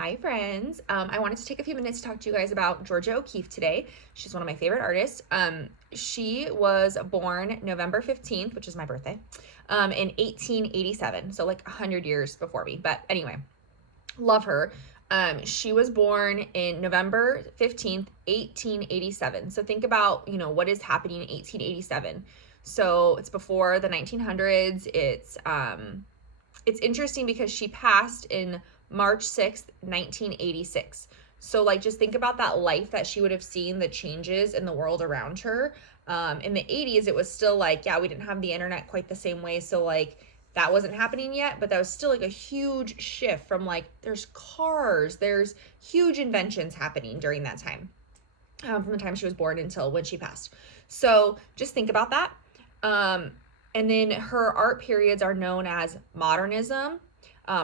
Hi friends. I wanted to take a few minutes to talk to you guys about Georgia O'Keeffe today. She's one of my favorite artists. She was born November 15th, which is my birthday, in 1887. So like 100 years before me. But anyway, love her. She was born in November 15th, 1887. So think about, what is happening in 1887. So it's before the 1900s. It's interesting because she passed in March 6th, 1986. So like just think about that life that she would have seen, the changes in the world around her. In the 80s, it was still like, yeah, we didn't have the internet quite the same way. So like that wasn't happening yet, but that was still like a huge shift from like there's cars, there's huge inventions happening during that time, from the time she was born until when she passed. So just think about that. And then her art periods are known as modernism,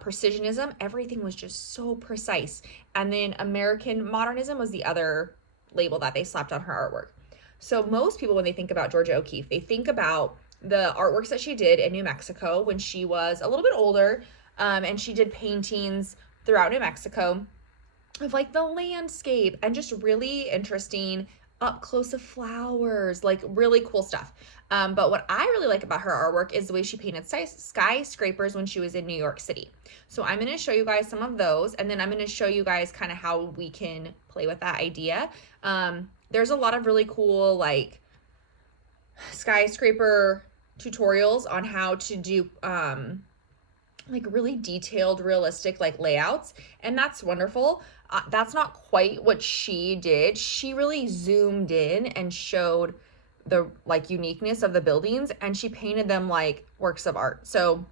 precisionism. Everything was just so precise. And then American modernism was the other label that they slapped on her artwork. So most people, when they think about Georgia O'Keeffe, they think about the artworks that she did in New Mexico when she was a little bit older, and she did paintings throughout New Mexico of like the landscape and just really interesting up close of flowers, like really cool stuff. But what I really like about her artwork is the way she painted skyscrapers when she was in New York City. So I'm going to show you guys some of those, and then I'm going to show you guys kind of how we can play with that idea. There's a lot of really cool like skyscraper tutorials on how to do like really detailed, realistic like layouts, and that's wonderful. That's not quite what she did. She really zoomed in and showed the like uniqueness of the buildings, and she painted them like works of art. So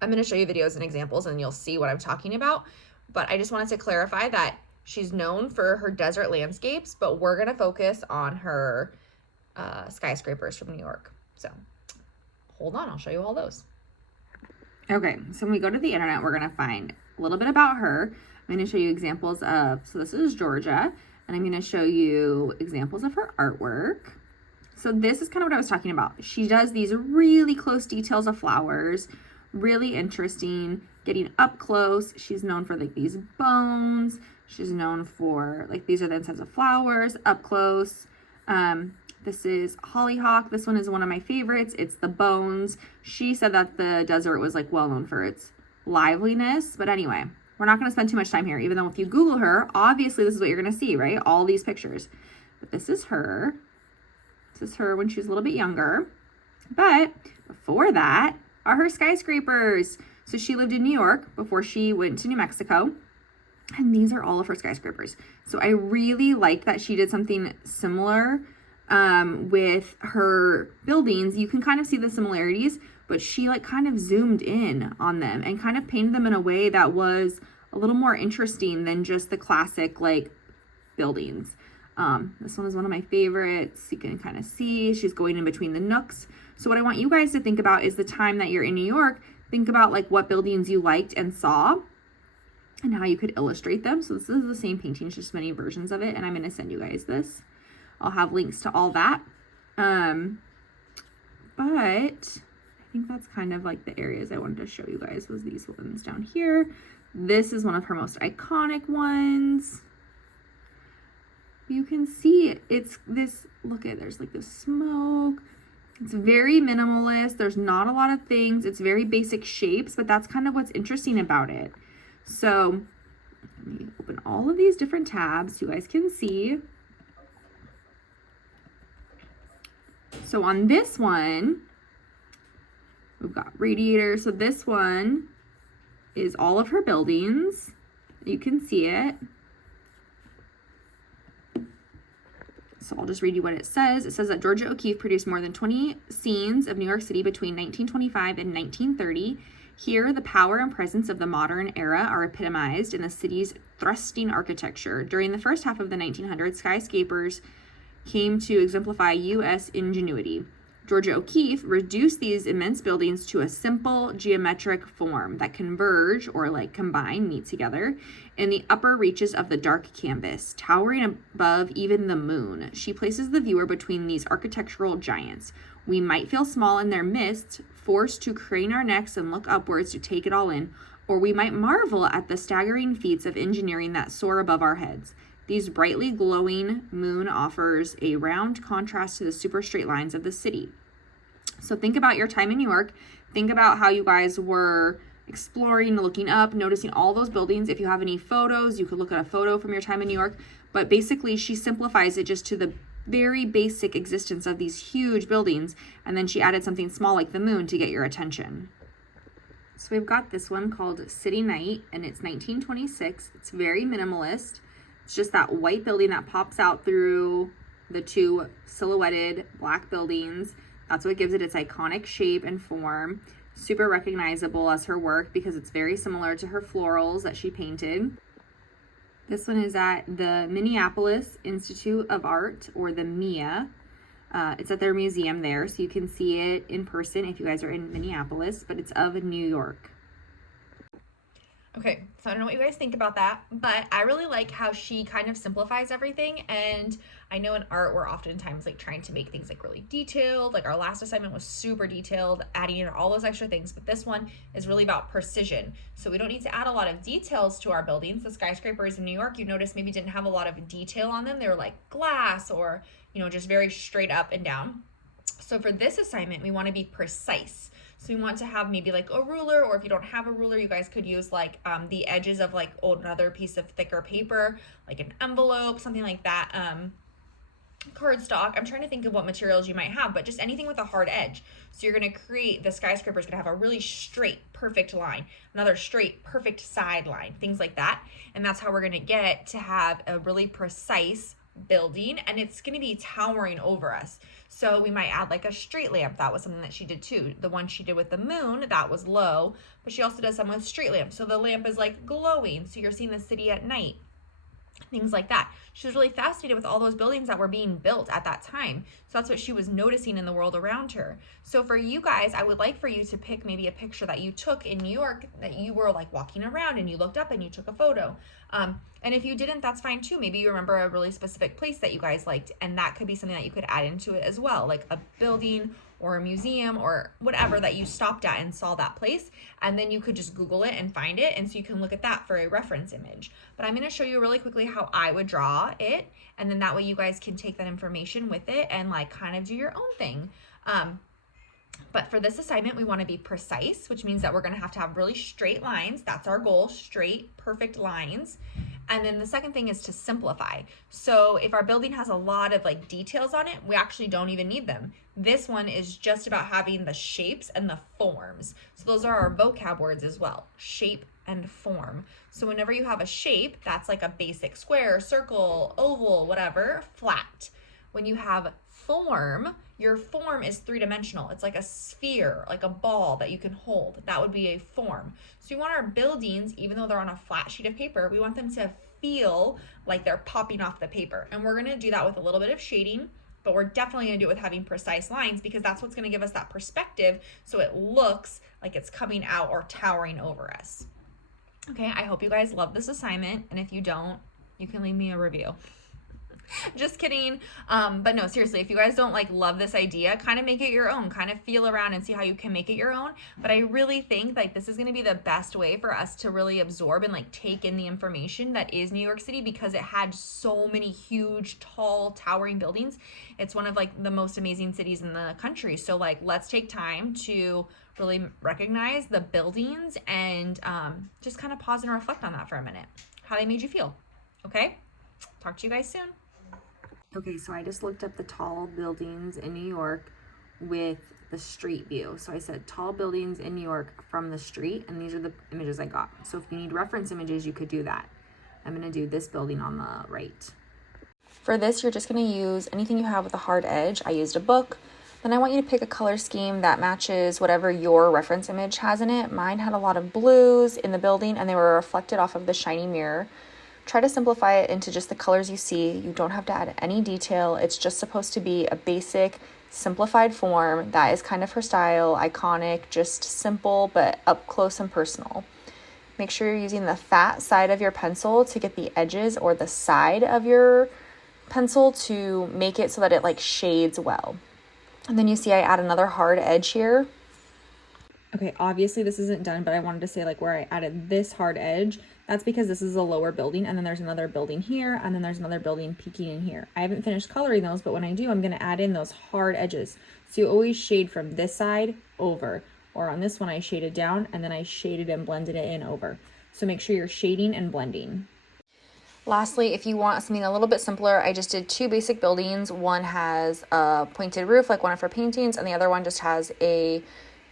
I'm going to show you videos and examples and you'll see what I'm talking about. But I just wanted to clarify that she's known for her desert landscapes, but we're going to focus on her skyscrapers from New York. So hold on, I'll show you all those. Okay, so when we go to the internet, we're going to find a little bit about her. I'm going to show you examples of, so this is Georgia, and I'm going to show you examples of her artwork. So this is kind of what I was talking about. She does these really close details of flowers, really interesting, getting up close. She's known for like these bones. She's known for like, these are the insides of flowers up close. This is hollyhock. This one is one of my favorites. It's the bones. She said that the desert was like well known for its liveliness. But anyway, we're not going to spend too much time here, even though if you Google her, obviously this is what you're going to see, right? All these pictures. But this is her. This is her when she was a little bit younger. But before that are her skyscrapers. So she lived in New York before she went to New Mexico. And these are all of her skyscrapers. So I really like that she did something similar with her buildings. You can kind of see the similarities, but she like kind of zoomed in on them and kind of painted them in a way that was a little more interesting than just the classic like buildings. This one is one of my favorites. You can kind of see she's going in between the nooks. So what I want you guys to think about is the time that you're in New York. Think about like what buildings you liked and saw and how you could illustrate them. So this is the same painting, it's just many versions of it, and I'm going to send you guys this. I'll have links to all that. But I think that's kind of like the areas I wanted to show you guys was these ones down here. This is one of her most iconic ones. You can see it's this, look at, there's like this smoke. It's very minimalist. There's not a lot of things. It's very basic shapes, but that's kind of what's interesting about it. So let me open all of these different tabs so you guys can see. So on this one, we've got radiators. So this one is all of her buildings. You can see it. So I'll just read you what it says. It says that Georgia O'Keeffe produced more than 20 scenes of New York City between 1925 and 1930. Here, the power and presence of the modern era are epitomized in the city's thrusting architecture. During the first half of the 1900s, skyscrapers came to exemplify U.S. ingenuity. Georgia O'Keeffe reduced these immense buildings to a simple geometric form that converge or like combine, meet together in the upper reaches of the dark canvas, towering above even the moon. She places the viewer between these architectural giants. We might feel small in their midst, forced to crane our necks and look upwards to take it all in. Or we might marvel at the staggering feats of engineering that soar above our heads. These brightly glowing moon offers a round contrast to the super straight lines of the city. So think about your time in New York. Think about how you guys were exploring, looking up, noticing all those buildings. If you have any photos, you could look at a photo from your time in New York. But basically, she simplifies it just to the very basic existence of these huge buildings. And then she added something small like the moon to get your attention. So we've got this one called City Night, and it's 1926. It's very minimalist. It's just that white building that pops out through the two silhouetted black buildings. That's what gives it its iconic shape and form. Super recognizable as her work because it's very similar to her florals that she painted. This one is at the Minneapolis Institute of Art, or the MIA. It's at their museum there, so you can see it in person if you guys are in Minneapolis, but it's of New York. Okay, so I don't know what you guys think about that, but I really like how she kind of simplifies everything. And I know in art, we're oftentimes like trying to make things like really detailed. Like our last assignment was super detailed, adding in all those extra things, but this one is really about precision. So we don't need to add a lot of details to our buildings. The skyscrapers in New York, you notice maybe didn't have a lot of detail on them. They were like glass or, just very straight up and down. So for this assignment, we want to be precise. So we want to have maybe like a ruler, or if you don't have a ruler, you guys could use like the edges of like another piece of thicker paper, like an envelope, something like that. Cardstock. I'm trying to think of what materials you might have, but just anything with a hard edge. So you're going to create, the skyscraper is going to have a really straight, perfect line, another straight, perfect side line, things like that. And that's how we're going to get to have a really precise building, and it's going to be towering over us. So we might add like a street lamp. That was something that she did too. The one she did with the moon, that was low, but she also does some with street lamps. So the lamp is like glowing, so you're seeing the city at night, things like that. She was really fascinated with all those buildings that were being built at that time. So that's what she was noticing in the world around her. So for you guys, I would like for you to pick maybe a picture that you took in New York, that you were like walking around and you looked up and you took a photo. And if you didn't, that's fine too. Maybe you remember a really specific place that you guys liked, and that could be something that you could add into it as well, like a building or a museum or whatever that you stopped at and saw that place, and then you could just Google it and find it, and so you can look at that for a reference image. But I'm going to show you really quickly how I would draw it, and then that way you guys can take that information with it and like kind of do your own thing. But for this assignment, we want to be precise, which means that we're going to have really straight lines. That's our goal, straight, perfect lines. And then the second thing is to simplify. So if our building has a lot of like details on it, we actually don't even need them. This one is just about having the shapes and the forms. So those are our vocab words as well, shape and form. So whenever you have a shape, that's like a basic square, circle, oval, whatever, flat. When you have form, your form is three-dimensional. It's like a sphere, like a ball that you can hold. That would be a form. So we want our buildings, even though they're on a flat sheet of paper, we want them to feel like they're popping off the paper. And we're going to do that with a little bit of shading, but we're definitely going to do it with having precise lines, because that's what's going to give us that perspective so it looks like it's coming out or towering over us. Okay, I hope you guys love this assignment, and if you don't, you can leave me a review. Just kidding. But no, seriously, if you guys don't like love this idea, kind of make it your own, kind of feel around and see how you can make it your own. But I really think like this is going to be the best way for us to really absorb and like take in the information that is New York City, because it had so many huge, tall, towering buildings. It's one of like the most amazing cities in the country. So like, let's take time to really recognize the buildings and just kind of pause and reflect on that for a minute, how they made you feel. Okay? Talk to you guys soon. Okay, so I just looked up the tall buildings in New York with the street view. So I said tall buildings in New York from the street, and these are the images I got. So if you need reference images, you could do that. I'm going to do this building on the right. For this, you're just going to use anything you have with a hard edge. I used a book. Then I want you to pick a color scheme that matches whatever your reference image has in it. Mine had a lot of blues in the building, and they were reflected off of the shiny mirror. Try to simplify it into just the colors you see. You don't have to add any detail. It's just supposed to be a basic, simplified form. That is kind of her style, iconic, just simple, but up close and personal. Make sure you're using the fat side of your pencil to get the edges, or the side of your pencil to make it so that it like shades well. And then you see I add another hard edge here. Okay, obviously this isn't done, but I wanted to say like where I added this hard edge, that's because this is a lower building, and then there's another building here, and then there's another building peeking in here. I haven't finished coloring those, but when I do, I'm going to add in those hard edges. So you always shade from this side over, or on this one I shaded down, and then I shaded and blended it in over. So make sure you're shading and blending. Lastly, if you want something a little bit simpler, I just did 2 basic buildings. One has a pointed roof like one of her paintings, and the other one just has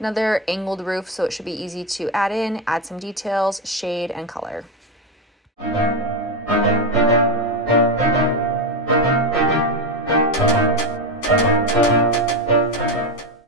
another angled roof, so it should be easy to add some details, shade, and color.